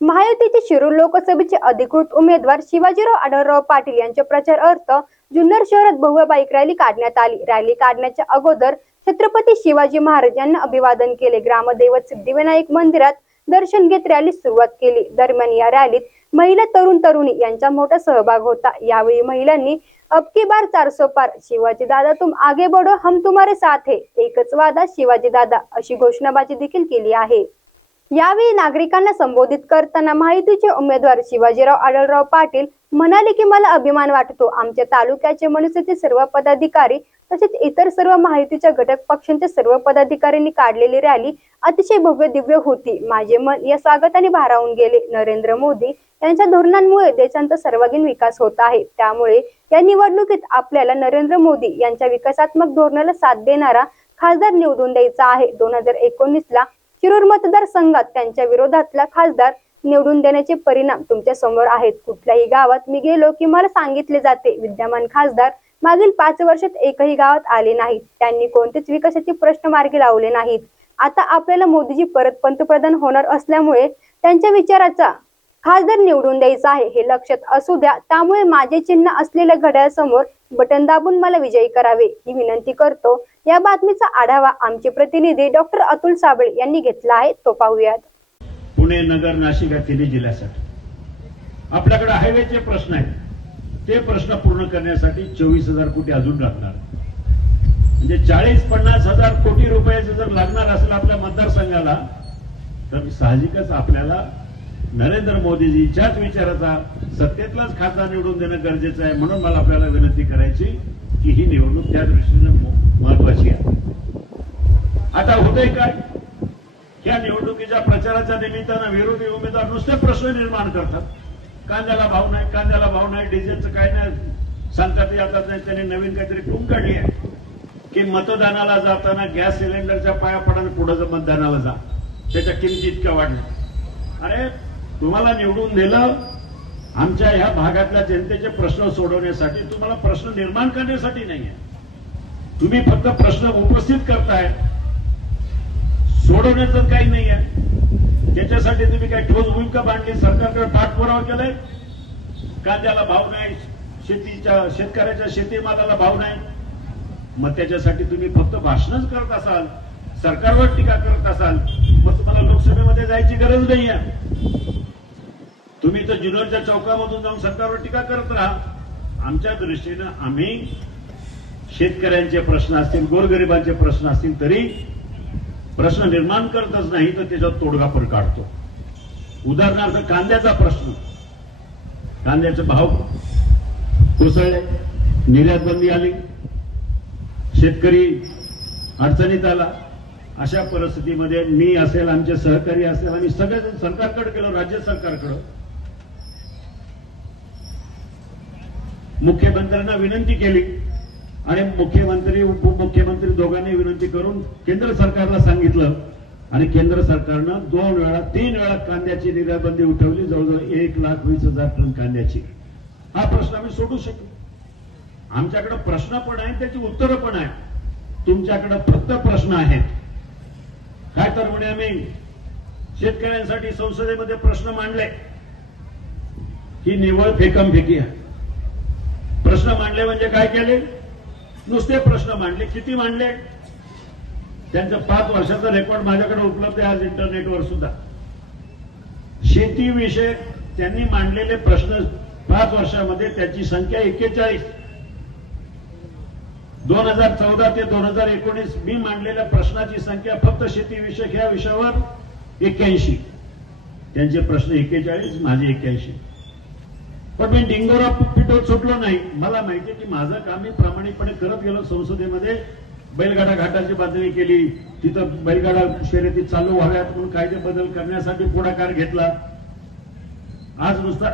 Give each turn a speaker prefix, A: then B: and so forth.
A: महायुतीचे शिरूर लोकसभेचे अधिकृत उमेदवार शिवाजीराव आढळराव पाटील यांच्या प्रचार अर्थ जुन्नर शहरात भव्य बाईक रॅली काढण्यात आली. रॅली काढण्याच्या अगोदर छत्रपती शिवाजी महाराज यांना अभिवादन केले. ग्रामदैवत सिद्धिविनायक मंदिरात दर्शन घेत रॅली सुरुवात केली. दरम्यान या रॅलीत महिला तरुण तरुणी यांचा मोठा सहभाग होता. यावेळी महिलांनी अबकी बार चारसो पार शिवाजी दादा तुम आगे बढो हम तुम्हारे साथ है. एकच वादा शिवाजी दादा अशी घोषणाबाजी देखील केली आहे. यावेळी नागरिकांना संबोधित करताना माहितीचे उमेदवार शिवाजीराव आढळराव पाटील म्हणाले की मला अभिमान वाटतो. आमच्या तालुक्याचे मनसेचे सर्व पदाधिकारी तसेच इतर सर्व माहितीच्या घटक पक्षांच्या सर्व पदाधिकाऱ्यांनी काढलेली रॅली अतिशय भव्य दिव्य होती. माझे मन या स्वागताने भारावून गेले. नरेंद्र मोदी यांच्या धोरणांमुळे देशांचा सर्वांगीण विकास होत आहे. त्यामुळे या निवडणुकीत आपल्याला नरेंद्र मोदी यांच्या विकासात्मक धोरणाला साथ देणारा खासदार निवडून द्यायचा आहे. दोन हजार एकोणीस ला शिरूर मतदारसंघात त्यांच्या विरोधातला खासदार निवडून देण्याचे परिणाम तुमच्यासमोर आहेत. कुठल्याही गावात मी गेलो की मला सांगितले जाते विद्यमान खासदार मागील पाच वर्षात एकही गावात आले नाहीत. त्यांनी कोणतेच विकासाचे प्रश्न मार्गी लावले नाहीत. आता आपल्याला मोदीजी परत पंतप्रधान होणार असल्यामुळे त्यांच्या विचाराचा खासदार निवडून द्यायचा आहे हे लक्षात असू द्या. त्यामुळे माझे चिन्ह असलेल्या घड्याळासमोर बटन दाबून मला विजयी करावे ही विनंती करतो. या बातमीचा आढावा आमचे प्रतिनिधी डॉक्टर अतुल साबळे यांनी घेतला आहे. तो पाहूयात.
B: पुणे नगर नाशिक या तिन्ही जिल्ह्यासाठी. आपल्याकडे हायवेचे प्रश्न आहेत. ते प्रश्न पूर्ण करण्यासाठी चोवीस हजार कोटी अजून लागणार. म्हणजे चाळीस पन्नास हजार कोटी रुपयाचे जर लागणार असेल आपल्या मतदारसंघाला तर साहजिकच आपल्याला नरेंद्र मोदीजीच्याच विचाराचा सत्तेतलाच खासदार निवडून देणं गरजेचं आहे म्हणून मला आपल्याला विनंती करायची. की ही निवडणूक त्या दृष्टीने महत्वाची आहे. आता होतंय काय? या निवडणुकीच्या प्रचाराच्या निमित्तानं विरोधी उमेदवार नुसते प्रश्न निर्माण करतात. कांद्याला भाव नाही कांद्याला भाव नाही डिझेलचं काय नाही. सांगतात जातात नाही त्यांनी नवीन काहीतरी टूम काढली आहे. की मतदानाला जाताना गॅस सिलेंडरच्या पाया पडा पुढे मतदानाला जा. त्याच्या किमती इतक्या वाढल्या. अरे तुम्हाला निवडून दिलं आमच्या ह्या भागातल्या जनतेचे प्रश्न सोडवण्यासाठी तुम्हाला प्रश्न निर्माण करण्यासाठी नाहीये तुम्ही फक्त प्रश्न उपस्थित करताय. सोडवण्याचं काही नाही आहे. त्याच्यासाठी तुम्ही काही ठोस भूमिका मांडली सरकारकडे पाठपुरावा केलाय? कांद्याला भाव नाही शेतीच्या शेतकऱ्याच्या शेतीमालाला भाव नाही. मग त्याच्यासाठी तुम्ही फक्त भाषणच करत असाल सरकारवर टीका करत असाल मग तुम्हाला लोकसभेमध्ये जायची गरज नाही आहे. तुम्ही तर जुन्नरच्या चौकामधून जाऊन सरकारवर टीका करत राहा. आमच्या दृष्टीनं आम्ही शेतकऱ्यांचे प्रश्न असतील गोरगरिबांचे प्रश्न असतील तरी प्रश्न निर्माण करतच नाही तर त्याच्यात तोडगा पण काढतो. उदाहरणार्थ कांद्याचा प्रश्न. कांद्याचे भाव कोसळले निर्यात बंदी आली शेतकरी अडचणीत आला. अशा परिस्थितीमध्ये मी असेल आमचे सहकारी असेल आम्ही सगळेजण सरकारकडे गेलो राज्य सरकारकडं. मुख्यमंत्र्यांना विनंती केली आणि मुख्यमंत्री उपमुख्यमंत्री दोघांनी विनंती करून केंद्र सरकारला सांगितलं आणि केंद्र सरकारनं दोन वेळा तीन वेळा कांद्याची निर्यातबंदी उठवली जवळजवळ एक लाख वीस हजार टन कांद्याची. हा प्रश्न आम्ही सोडू शकतो आमच्याकडे प्रश्न पण आहेत त्याची उत्तरं पण आहेत. तुमच्याकडे फक्त प्रश्न आहेत. काय तर म्हणे आम्ही शेतकऱ्यांसाठी संसदेमध्ये प्रश्न मांडले ही निवळ फेकम फेकी आहे. प्रश्न मांडले म्हणजे काय केले? नुसते प्रश्न मांडले. किती मांडले? त्यांचं पाच वर्षाचा रेकॉर्ड माझ्याकडे उपलब्ध आहे आज इंटरनेटवर सुद्धा. शेतीविषयक त्यांनी मांडलेले प्रश्न पाच वर्षामध्ये त्याची संख्या एक्केचाळीस. दोन हजार चौदा ते दोन हजार एकोणीस मी मांडलेल्या प्रश्नाची संख्या फक्त शेतीविषयक या विषयावर एक्क्याऐंशी. त्यांचे प्रश्न एक्केचाळीस माझे एक्क्याऐंशी. पण मी डिंगोरा पिटवत सुटलो नाही. मला माहिती की माझं काम मी प्रामाणिकपणे करत गेलो संसदेमध्ये. बैलगाडा घाटाची बातमी केली. तिथं बैलगाडा शर्यती चालू व्हाव्यात म्हणून कायदे बदल करण्यासाठी पुढाकार घेतला. आज नुसता